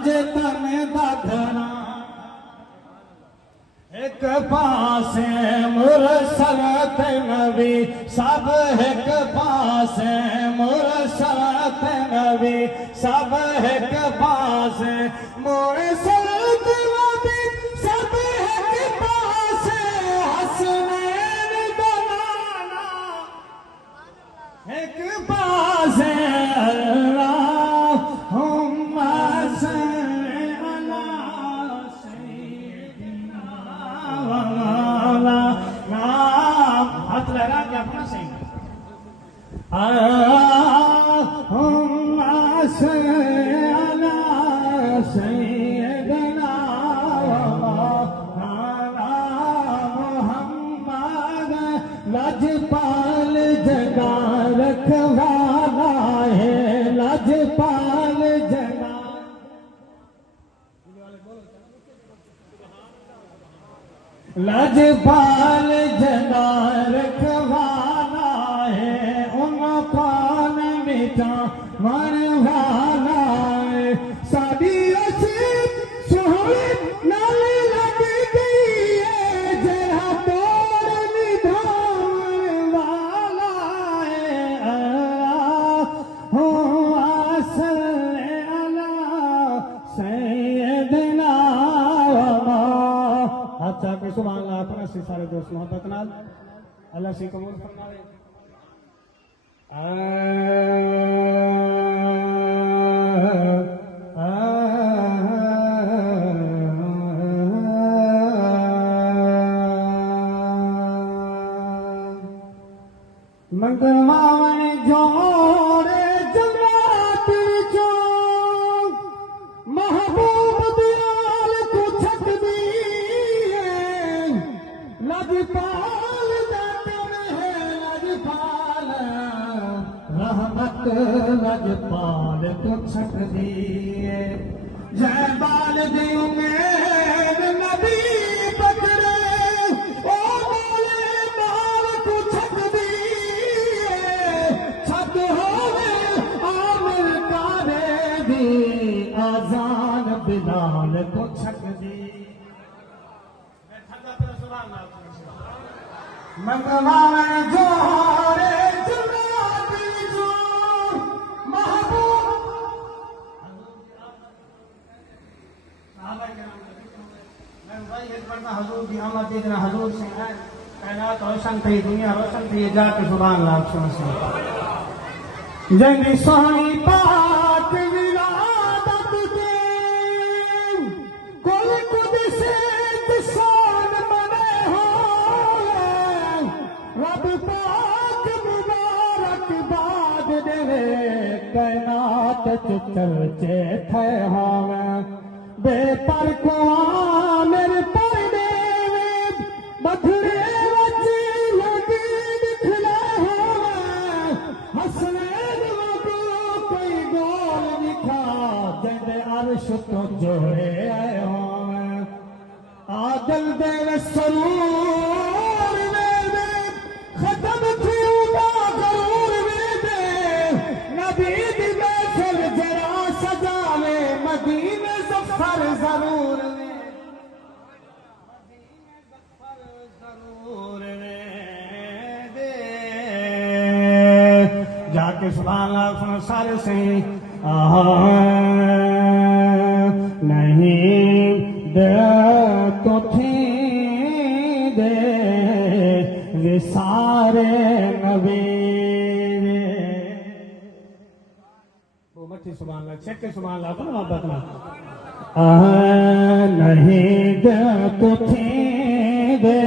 पंजे तने दा घरा एक पासे मुरसल ते नबी सब एक पासे मुरसल ते नबी सब एक पासे मुरसल ते नबी सब एक पासे हसनैन दा नाना एक पासे अल्लाहुम्मा सल्ली अला सय्यिदिना व मौलाना हाथ लगा के अपना सही अल्लाहुम्मा सल्ली अला सय्यिदिना व मौलाना मुहम्मद लजपाल जगा रखवाला है लजपाल जगा लजपाल जगा रखवाला है उनको न मिटा मरवाला है साडी असीब सोहनी नाल लग गई है जरा तोड़ निधान वाला है अल्लाहुम्मा सल्ली अला सय्यिदिना अच्छा के सुभान अल्लाह अपना से सारे दोस्त मोहब्बत नाल अल्लाह से कबूल फरमावे मंगवावन जोड़े जन्नत विचों महबूब दियाल को छक दी लजपाल जातन है लजपाल रहमत लजपाल को छक दिए जय बाल दी उम्मीद नबी पकड़े ओ बोले बाल को छक दिए छक होवे आमिर कारे दी आजान बिलाल को छक दी मंगवाए जोड़े जन्नत विचों महबूब मैं भाई एक बार हजूर की आमद देखना हजूर से है कायनात रोशन थी दुनिया रोशन थी जाके सुभान अल्लाह जंगी सोनी पाक विलादत के कुल कुदसे शान मने हो रब पाक मुबारकबाद देवे कायनात चर्चे थे होवे बेपर कुआं मेरे पर देवे बथरे वच लगी दिखले होवे हसनैन वगू कोई गोल निखा जंदे अर्श तो जोड़े आए होवे आदल देवे सरूर में खत्म थी उदा गरूर में नबी दी महफिल जरा सजावे मदीने ज़फ़र ज़रूर में मदीने ज़फ़र ज़रूर में दे जाके सुभान अल्लाह सारे से नहीं दे तो थी दे वे सारे नबी वो मच्छी सुभान अल्लाह छक्के सुभान अल्लाह को मोहब्बत ना नहीं दे तो थी दे